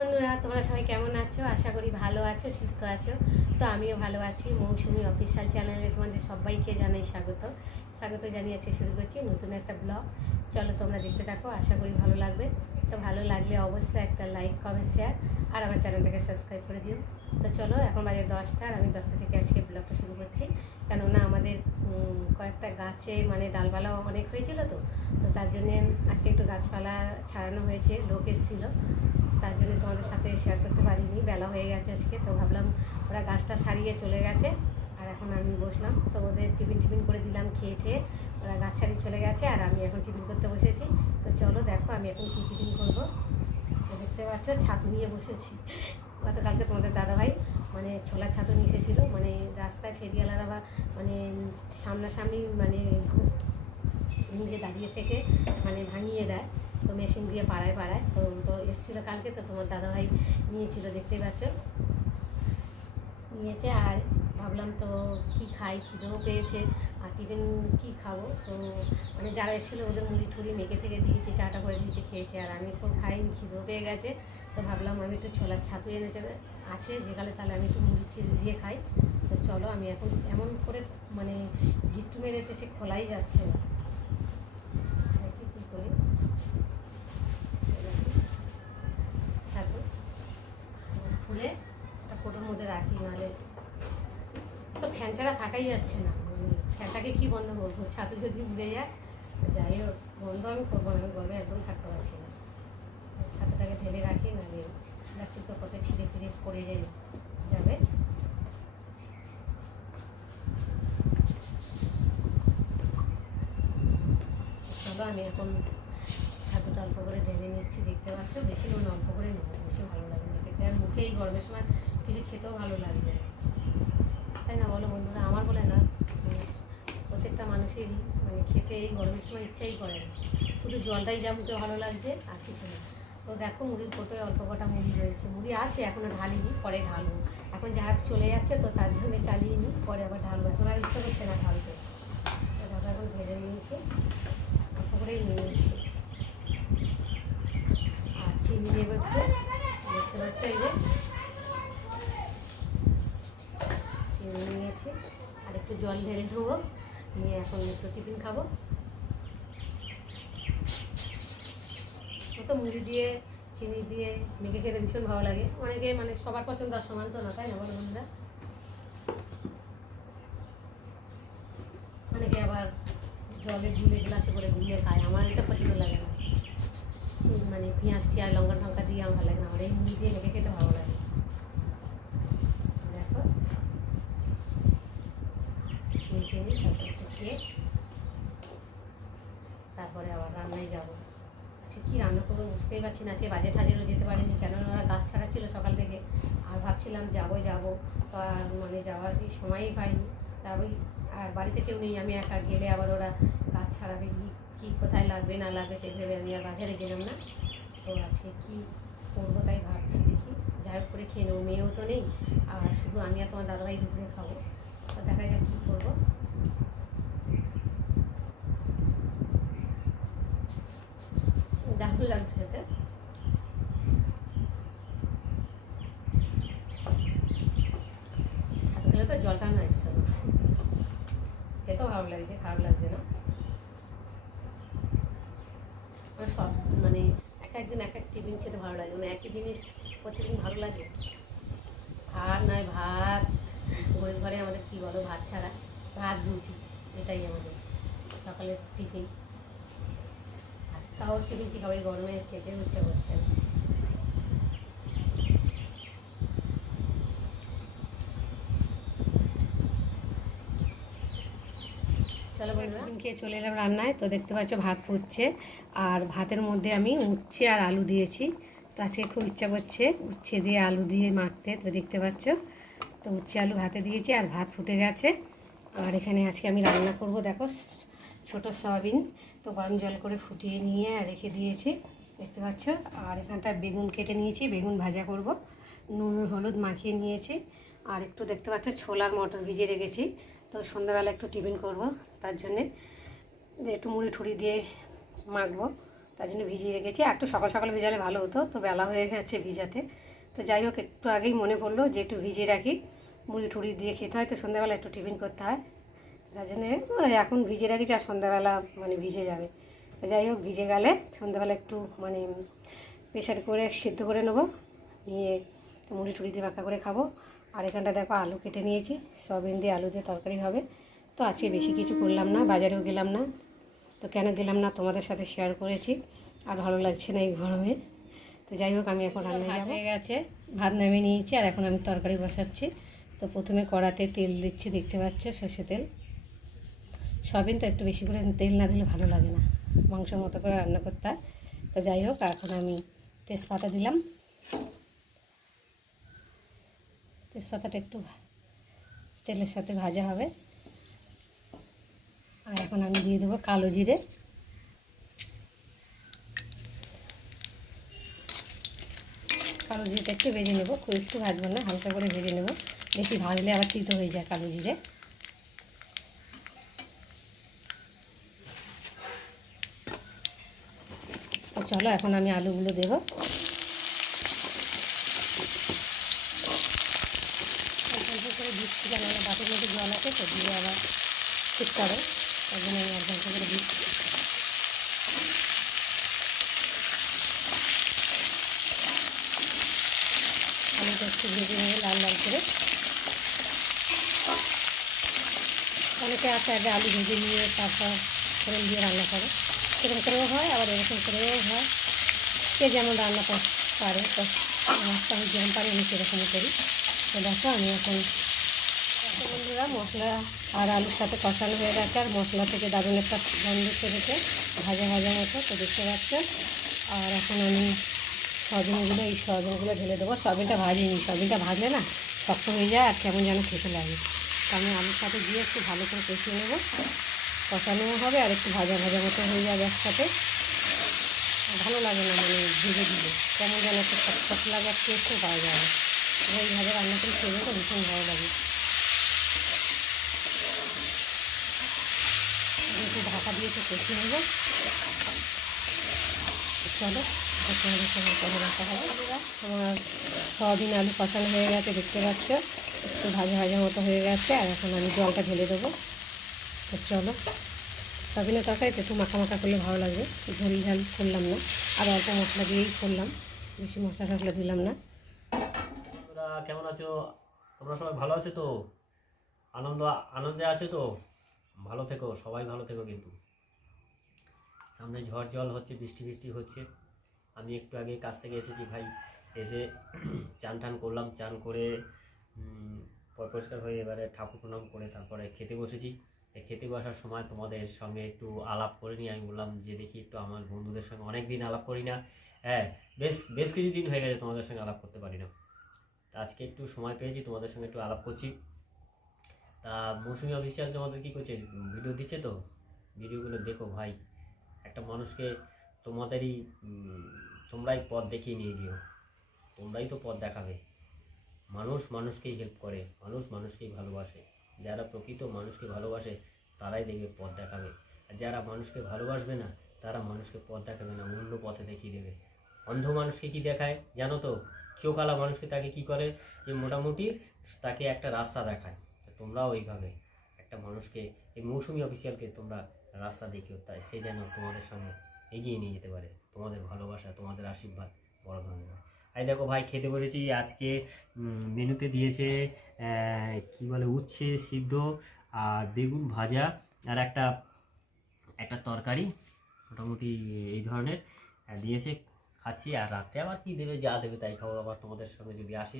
বন্ধুরা, তোমরা সবাই কেমন আছো? আশা করি ভালো আছো, সুস্থ আছো। তো আমিও ভালো আছি। মৌসুমি অফিসিয়াল চ্যানেলে তোমাদের সবাইকে জানাই স্বাগত। স্বাগত জানিয়েছি শুরু করছি নতুন একটা ব্লগ চলো তোমরা দেখতে থাকো, আশা করি ভালো লাগবে। তো ভালো লাগলে অবশ্যই একটা লাইক কমেন্ট শেয়ার আর আমার চ্যানেলটাকে সাবস্ক্রাইব করে দিও। তো চলো, এখন বাজে দশটা আর আমি দশটা থেকে আজকে ব্লগটা শুরু করছি। কেননা আমাদের কয়েকটা গাছে মানে ডালপালা অনেক হয়েছিল তো। তো তার জন্যে আজকে একটু গাছপালা ছাড়ানো হয়েছে, লোক এসেছিল। তার জন্য তোমাদের সাথে শেয়ার করতে পারিনি, বেলা হয়ে গেছে আজকে, তো ভাবলাম ওরা গাছটা সারিয়ে চলে গেছে, আর এখন আমি বসলাম, তো ওদের টিফিন টিফিন করে দিলাম, খেয়ে খেয়ে ওরা গাছ সারিয়ে চলে গেছে, আর আমি এখন টিফিন করতে বসেছি, তো চলো দেখো আমি এখন কী টিফিন করব। দেখতে পাচ্ছ, ছাতু নিয়ে বসেছি। গতকালকে তোমাদের দাদাভাই মানে ছোলার ছাতু নিয়ে এসেছিল মানে রাস্তায় ফেরিওয়ালারা বা মানে সামনাসামনি মানে নিজে দাঁড়িয়ে থেকে মানে ভাঙিয়ে দেয়। তো মেশিন দিয়ে পাড়ায় পাড়ায়। তো তো এসেছিল কালকে, তো তোমার দাদাভাই নিয়েছিল দেখতেই পাচ্ছ? নিয়েছে আর ভাবলাম তো কি খাই, খিদেও পেয়েছে। আর টিফিন কী খাব? তো মানে যারা এসেছিল ওদের মুড়ি ঠুড়ি মেখে ঠেকে দিয়েছি, চাটা করে দিয়েছি, খেয়েছে। আর আমি তো খাইনি, খিদেও পেয়ে গেছে। তো ভাবলাম আমি একটু ছোলার ছাতু এনেছে আছে যেকালে তাহলে আমি একটু মুড়ি ঠুড়ি দিয়ে খাই। তো চলো, আমি এখন এমন করে মানে গিট্টু মেরেছে, সে খোলাই যাচ্ছে না দেখি কী করি ছাতু ফুলে একটা ফটোর মধ্যে রাখি নাহলে তো ফ্যান ছাড়া থাকাই যাচ্ছে না। মানে ফ্যানটাকে কি বন্ধ করব? ছাতু যদি উড়ে যায়, যাই হোক, বন্ধ আমি করব না, আমি গরমে একদম থাকতে পারছি না। ছাতুটাকে ঢেলে রাখি, নাহলে প্লাস্টিক তো কত ছিঁড়ে ফিরে পড়ে যায়, যাবে। চলো, আমি এখন ছাতুটা অল্প করে ঢেলে নিচ্ছি, দেখতে পাচ্ছ? বেশি নুন অল্প করে নেব বেশি ভালো লাগে আর মুখে এই গরমের সময় কিছু খেতেও ভালো লাগবে। তাই না বলো বন্ধুরা? আমার বলে না প্রত্যেকটা মানুষেরই মানে খেতে এই গরমের সময় ইচ্ছাই করে না। শুধু জলটাই যা মুখে ভালো লাগছে আর কিছু না। তো দেখো মুড়ির কোটোয় অল্প কটা মুড়ি রয়েছে। মুড়ি আছে এখনও ঢালিনি, পরে ঢালবো। এখন যা চলে যাচ্ছে তো তার জন্য চালিয়ে নিই, পরে আবার ঢালবো। এখন আর ইচ্ছা করছে না ঢালতে। দাদা এখন ভেজে নিয়েছি, অল্প করেই নিয়েছি। আর চিনি দেবো একটু। নিয়েছি আর একটু জল ঢেলে নেব নিয়ে এখন একটু টিফিন খাব। তো মুড়ি দিয়ে চিনি দিয়ে মেখে খেতে ভীষণ ভালো লাগে অনেকে মানে সবার পছন্দ আর সমান তো না তাই না বলো বন্ধুরা অনেকে আবার জলে গুলে গ্লাসে করে গুলিয়ে খায় আমার এটা পছন্দ লাগে না মানে পেঁয়াজ টিয়াজ, লঙ্কা টঙ্কা দিয়ে আমার ভালো লাগে না। আমার দিয়ে মেখে খেতে ভালো লাগে। তারপর আবার রান্নায় যাব। আজকে কী রান্না করব বুঝতেই পারছি না। আজকে বাজে ঠাজেরও যেতে পারিনি কেননা ওরা গাছ ছাড়া ছিল সকাল থেকে। আর ভাবছিলাম যাব। যাব আর মানে যাওয়ার সময়ই পাইনি। তারপরে আর বাড়িতে কেউ নেই, আমি একা গেলে আবার ওরা গাছ ছাড়াবে, কি কী কোথায় লাগবে, না লাগবে সেই ভেবে আমি আর বাজারে গেলাম না। তো আজকে কি করব তাই ভাবছি দেখি। যাই হোক, করে খেয়ে নেব মেয়েও তো নেই। আর শুধু আমি আর তোমার দাদাভাই দুপুরে খাব। তো দেখা যাক কী করব। দারুণ লাগছে খেতে। এত খেলে তো জলটা খেতেও ভালো লাগছে, খারাপ লাগছে না। মানে সব মানে এক একদিন এক এক টিফিন খেতে ভালো লাগে মানে একই জিনিস প্রতিদিন ভালো লাগে। ভাত নয়, ভাত। গরিব ঘরে আমাদের কী বলো, ভাত ছাড়া ভাত, রুটি, এটাই আমাদের। সকালের টিফিন। তাও টিফিন কী হবে? গরমে খেতে ইচ্ছা করছে না। চলো বন্ধুরা খেয়ে চলে এলাম রান্নায়। তো দেখতে পাচ্ছ ভাত ফুটছে। আর ভাতের মধ্যে আমি উচ্ছে আর আলু দিয়েছি। তো আজকে খুব ইচ্ছা করছে উচ্ছে দিয়ে আলু দিয়ে মাখতে তো দেখতে পাচ্ছ। তো উচ্ছে, আলু ভাতে দিয়েছি আর ভাত ফুটে গেছে। আর এখানে আজকে আমি রান্না করব, দেখো, ছোট সয়াবিন। তো গরম জল করে ফুটিয়ে নিয়ে রেখে দিয়েছি, দেখতে পাচ্ছ। আর এখানটা বেগুন কেটে নিয়েছি, বেগুন ভাজা করব। নুন, হলুদ মাখিয়ে নিয়েছি। আর একটু দেখতে পাচ্ছ, ছোলার মটর ভিজে রেখেছি। তো সন্ধ্যাবেলা একটু টিফিন করব, তার জন্যে যে একটু মুড়ি ঠুড়ি দিয়ে মাখবো, তার জন্য ভিজিয়ে রেখেছি। একটু সকাল সকাল ভেজালে ভালো হতো, তো বেলা হয়ে গেছে ভিজাতে। তো যাই হোক, একটু আগেই মনে পড়ল যে একটু ভিজিয়ে রাখি, মুড়ি ঠুড়ি দিয়ে খেতে হয়, তো সন্ধ্যাবেলা একটু টিফিন করতে হয়। তার জন্য এখন ভিজিয়ে রাখি আর সন্ধ্যাবেলা মানে ভিজে যাবে। তো যাই হোক, ভিজে গেলে সন্ধ্যাবেলা একটু মানে প্রেশার করে সিদ্ধ করে নেব, নিয়ে মুড়ি টুড়ি দিয়ে মাখা করে খাব। আর এখানটা দেখো আলু কেটে নিয়েছি। সয়াবিন দিয়ে আলু দিয়ে তরকারি হবে। তো আজকে বেশি কিছু করলাম না বাজারেও গেলাম না। তো কেন গেলাম না তোমাদের সাথে শেয়ার করেছি। আর ভালো লাগছে না এই গরমে। তো যাই হোক আমি এখন রান্না যাব। হয়ে গেছে। ভাত নামিয়ে নিয়েছি আর এখন আমি তরকারি বসাচ্ছি। তো প্রথমে কড়াতে তেল দিচ্ছি দেখতে পাচ্ছ সর্ষে তেল। সয়াবিন তো একটু বেশি করে তেল না দিলে ভালো লাগে না মাংসের মতো করে রান্না করতে তো যাই হোক এখন আমি তেজপাতা দিলাম। তেজপাতাটা একটু তেলের সাথে ভাজা হবে। আর এখন আমি দিয়ে দেবো কালো জিরে। কালো জিরেটা একটু ভেজে নেব, খুব একটু ভাজবো না, হালকা করে ভেজে নেব। বেশি ভাজলে আবার তিতো হয়ে যায় কালো জিরে। চলো এখন আমি আলুগুলো দেবো অল্প অল্প করে দিচ্ছি কেন না বাটির দিয়ে আবার হবে তার জন্য আমি অল্প করে দিচ্ছি। আলুটা একটু ভেজে নেবে লাল লাল করে। অনেকে আছে আগে আলু ভেজে নিয়ে তারপর ফোড়ন দিয়ে রান্না করে। সেরকম করেও হয়, আবার এরকম করেও হয়। কে যেমন রান্না পারে, তো মাছটা আমি যেমন পারি, আমি সেরকমই করি। তো দেখো, আমি এখন বন্ধুরা, মশলা আর আলুর সাথে কষানো হয়ে গেছে, আর মশলা থেকে দারুণ একটা গন্ধ ছেড়েছে, ভাজা ভাজা মতো, তো দেখতে পাচ্ছেন। আর এখন আমি সয়াবিনগুলো, এই সয়াবিনগুলো ঢেলে দেবো। সয়াবিনটা ভাজিনি, সয়াবিনটা ভাজলে না শক্ত হয়ে যায় আর কেমন যেন খেতে লাগে। তো আমি আলুর সাথে দিয়ে একটু ভালো করে কষিয়ে নেব। কষানোও হবে আর একটু ভাজা ভাজা মতো হয়ে যাবে একসাথে। ভালো লাগে না মানে ভেজে দিলে। কেমন যেন একটা শক্ত লাগে, আর টেস্টও পাওয়া যায় এইভাবে রান্না করে খেয়ে তো ভীষণ ভালো লাগে একটু ঢাকা দিয়ে একটু নেব। চলো সঙ্গে কথা রাখা হবে তোমার সয়াবিন আলু কষানো হয়ে গেছে, দেখতে পাচ্ছ? একটু ভাজা ভাজা মতো হয়ে গেছে, আর এখন আমি জলটা ঢেলে দেবো। তো চলো, সয়াবিনের তরকারিতে একটু মাখা মাখা করলে ভালো লাগবে। ঝোল ঝাল করলাম না, আর অল্প মশলা দিয়েই করলাম। বেশি মশলা টশলা দিলাম না। কেমন আছো? তোমরা সবাই ভালো আছো তো? আনন্দ, আনন্দে আছো তো? ভালো থেকো, সবাই ভালো থেকো কিন্তু। সামনে ঝড় জল হচ্ছে, বৃষ্টি বৃষ্টি হচ্ছে। আমি একটু আগে কাজ থেকে এসেছি ভাই, এসে চান টান করলাম, চান করে পরিষ্কার হয়ে এবারে ঠাকুর প্রণাম করে তারপরে খেতে বসেছি। খেতে বসার সময় তোমাদের সঙ্গে একটু আলাপ করে নিই। আমি বললাম যে দেখি একটু আমার বন্ধুদের সঙ্গে অনেক দিন আলাপ করি না। হ্যাঁ বেশ বেশ কিছু দিন হয়ে গেছে তোমাদের সঙ্গে আলাপ করতে পারি না। তা আজকে একটু সময় পেয়েছি, তোমাদের সঙ্গে একটু আলাপ করছি। তা মৌসুমি অফিসিয়াল তোমাদের কী করছে? ভিডিও দিচ্ছে তো? ভিডিওগুলো দেখো ভাই। একটা মানুষকে তোমাদেরই তোমরাই পথ দেখিয়ে নিয়ে যেও। তোমরাই তো পথ দেখাবে। মানুষ মানুষকেই হেল্প করে, মানুষ মানুষকেই ভালোবাসে। যারা প্রকৃত মানুষকে ভালোবাসে, তারাই দেখবে পথ দেখাবে। আর যারা মানুষকে ভালোবাসবে না, তারা মানুষকে পথ দেখাবে না, অন্য পথে দেখিয়ে দেবে। অন্ধ মানুষকে কি দেখায় জানো তো? চোখালা মানুষকে তাকে কি করে? যে মোটামুটি তাকে একটা রাস্তা দেখায়। তোমরাও ওইভাবে একটা মানুষকে, এই মৌসুমি অফিসিয়ালকে তোমরা রাস্তা দেখিও, তাই সে যেন তোমাদের সঙ্গে এগিয়ে নিয়ে যেতে পারে। তোমাদের ভালোবাসা, তোমাদের আশীর্বাদ বড় ধরনের। এই দেখো ভাই, খেতে বসেছি। আজকে মেনুতে দিয়েছে কি বলে, উচ্ছে সিদ্ধ আর বেগুন ভাজা আর একটা একটা তরকারি। মোটামুটি এই ধরনের। দিয়েছে, খাচ্ছি। আর রাত্রে আবার কি দেবে? যা দেবে তাই খাব। আবার তোমাদের সঙ্গে যদি আসি